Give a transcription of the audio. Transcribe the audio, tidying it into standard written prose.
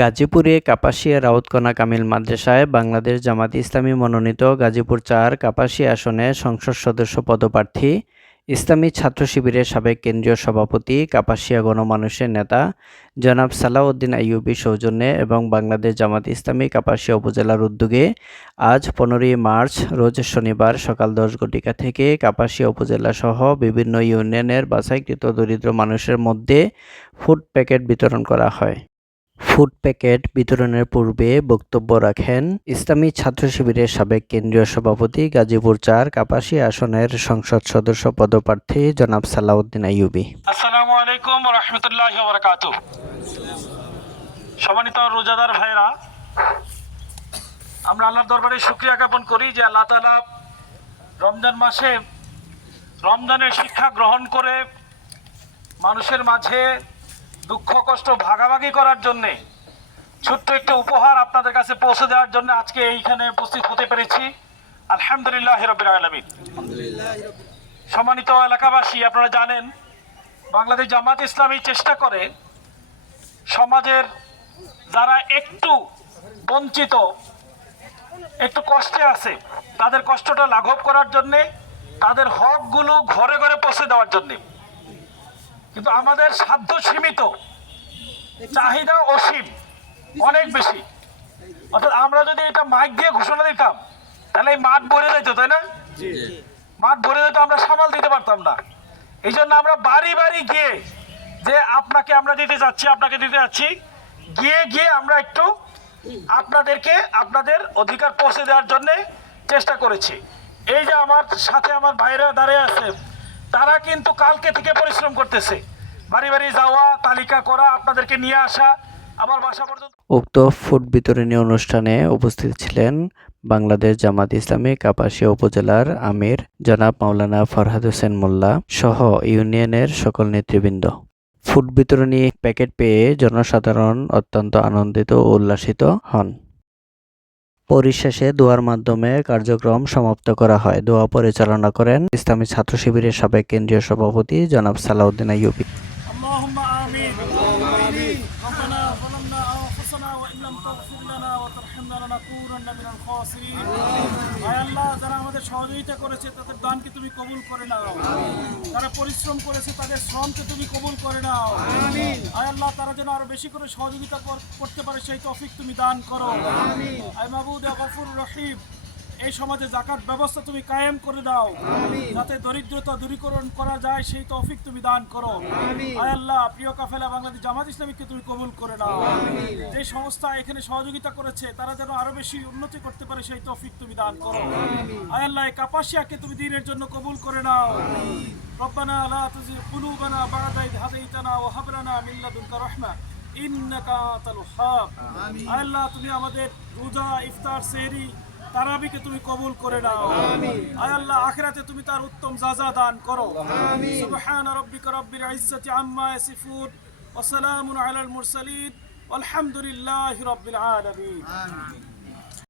গাজীপুরে কাপাসিয়া রাউতকণা কামিল মাদ্রাসায় বাংলাদেশ জামাত ইসলামী মনোনীত গাজীপুর-৪ কাপাসিয়া আসনে সংসদ সদস্য পদপ্রার্থী, ইসলামী ছাত্র শিবিরের সাবেক কেন্দ্রীয় সভাপতি, কাপাসিয়া গণমানুষের নেতা জনাব সালাউদ্দিন আইয়ুবীর সৌজন্যে এবং বাংলাদেশ জামাত ইসলামী কাপাসিয়া উপজেলার উদ্যোগে আজ ১৫ই মার্চ রোজ শনিবার সকাল ১০ ঘটিকা থেকে কাপাসিয়া উপজেলাসহ বিভিন্ন ইউনিয়নের বাছাইকৃত দরিদ্র মানুষের মধ্যে ফুড প্যাকেট বিতরণ করা হয়। ফুড প্যাকেট বিতরণের পূর্বে বক্তব্য রাখেন ইসলামী ছাত্র শিবিরের সাবেক কেন্দ্রীয় সভাপতি, গাজীপুর-৪ কাপাসিয়া আসনের সংসদ সদস্য পদপ্রার্থী জনাব সালাউদ্দিন আইয়ুবী। আসসালামু আলাইকুম ওয়া রাহমাতুল্লাহি ওয়া বারাকাতুহু। সম্মানিত রোজাদার ভাইরা, আমরা আল্লাহর দরবারে শুকরিয়া জ্ঞাপন করি যে আল্লাহ তাআলা রমজান মাসে রমজানের শিক্ষা গ্রহণ করে মানুষের মাঝে দুঃখ কষ্ট ভাগাভাগি করার জন্যে ছোট্ট একটা উপহার আপনাদের কাছে পৌঁছে দেওয়ার জন্য আজকে এইখানে উপস্থিত হতে পেরেছি। আলহামদুলিল্লাহ রাব্বিল আলামিন। সম্মানিত এলাকাবাসী, আপনারা জানেন বাংলাদেশ জামাত ইসলামী চেষ্টা করে সমাজের যারা একটু বঞ্চিত, একটু কষ্টে আছে, তাদের কষ্টটা লাঘব করার জন্যে, তাদের হকগুলো ঘরে ঘরে পৌঁছে দেওয়ার জন্যে। কিন্তু আমাদের সাধ্য সীমিত, চাহিদা অসীম, অনেক বেশি। অর্থাৎ আমরা যদি এটা মাইক দিয়ে ঘোষণা দিতাম তাহলে এই মাঠ ভরে যেত, তাই না? মাঠ ভরে যেত, আমরা সামাল দিতে পারতাম না। এই জন্য আমরা বাড়ি বাড়ি গিয়ে যে আপনাকে আমরা দিতে যাচ্ছি, আপনাকে দিতে যাচ্ছি, গিয়ে গিয়ে আমরা একটু আপনাদেরকে আপনাদের অধিকার পৌঁছে দেওয়ার জন্য চেষ্টা করেছি। এই যে আমার সাথে আমার ভাইরা দাঁড়িয়ে আছে, তারা কিন্তু কালকে থেকে পরিশ্রম করতেছে, বাড়ি বাড়ি যাওয়া, তালিকা করা, আপনাদেরকে নিয়ে আসা আমার বাসা পর্যন্ত। উক্ত ফুড বিতরণী অনুষ্ঠানে উপস্থিত ছিলেন বাংলাদেশ জামাত ইসলামী কাপাসিয়া উপজেলার আমির জনাব মাওলানা ফরহাদ হোসেন মোল্লা সহ ইউনিয়নের সকল নেতৃবৃন্দ। ফুড বিতরণী প্যাকেট পেয়ে জনসাধারণ অত্যন্ত আনন্দিত ও উল্লাসিত হন। পরিশেষে দোয়ার মাধ্যমে কার্যক্রম সমাপ্ত করা হয়। দোয়া পরিচালনা করেন ইসলামী ছাত্র শিবিরের সাবেক কেন্দ্রীয় সভাপতি জনাব সালাউদ্দিন আইয়ুবী। اللهم آمين. ربنا ظلمنا أنفسنا وإن لم تغفر لنا وترحمنا لنكونن من الخاسرين. আয় আল্লাহ, যারা আমাদের সহযোগিতা করেছে তাদের দানকে তুমি কবুল করে নাও। যারা পরিশ্রম করেছে তাদের শ্রমকে তুমি কবুল করে নাও। আয় আল্লাহ, তারা যেন আরো বেশি করে সহযোগিতা করতে পারে সেই তৌফিক তুমি দান করো। আয় মাবুদ গফুর রহিম, এই সমাজে যাকাত ব্যবস্থা তুমি কায়েম করে দাও, যাতে দরিদ্রতা দূরীকরণ করা যায় সেই তৌফিক তুমি দান করো। আয় আল্লাহ, প্রিয় কাফেলা বাংলাদেশ জামাত ইসলামীকে তুমি কবুল করে নাও। যে সংস্থা এখানে সহযোগিতা করেছে তারা যেন আরো বেশি উন্নতি করতে পারে সেই তৌফিক তুমি দান করো। আয় আল্লাহ, এই কাপাসিয়াকে তুমি দ্বীনের জন্য কবুল করে নাও। রব্বানা লা তুযিগ কুলুবানা বা'দা ইয হাদাইতানা ওয়া হাব লানা মিন লাদুনকা রাহমা ইন্নাকা আনতাল ওয়াহ্হাব। আয় আল্লাহ, তুমি আমাদের রোজা, ইফতার, সেহরি, তারাবিকে তুমি কবুল করে নাও। আয় আল্লাহ, আখিরাতে তুমি তার উত্তম যাজা দান করো। সুবহান রাব্বিকা রাব্বিল ইজ্জাতি আম্মা ইয়াসিফুন ওয়া সালামুন আলাল মুরসালিন ওয়ালহামদুলিল্লাহি রাব্বিল আলামিন।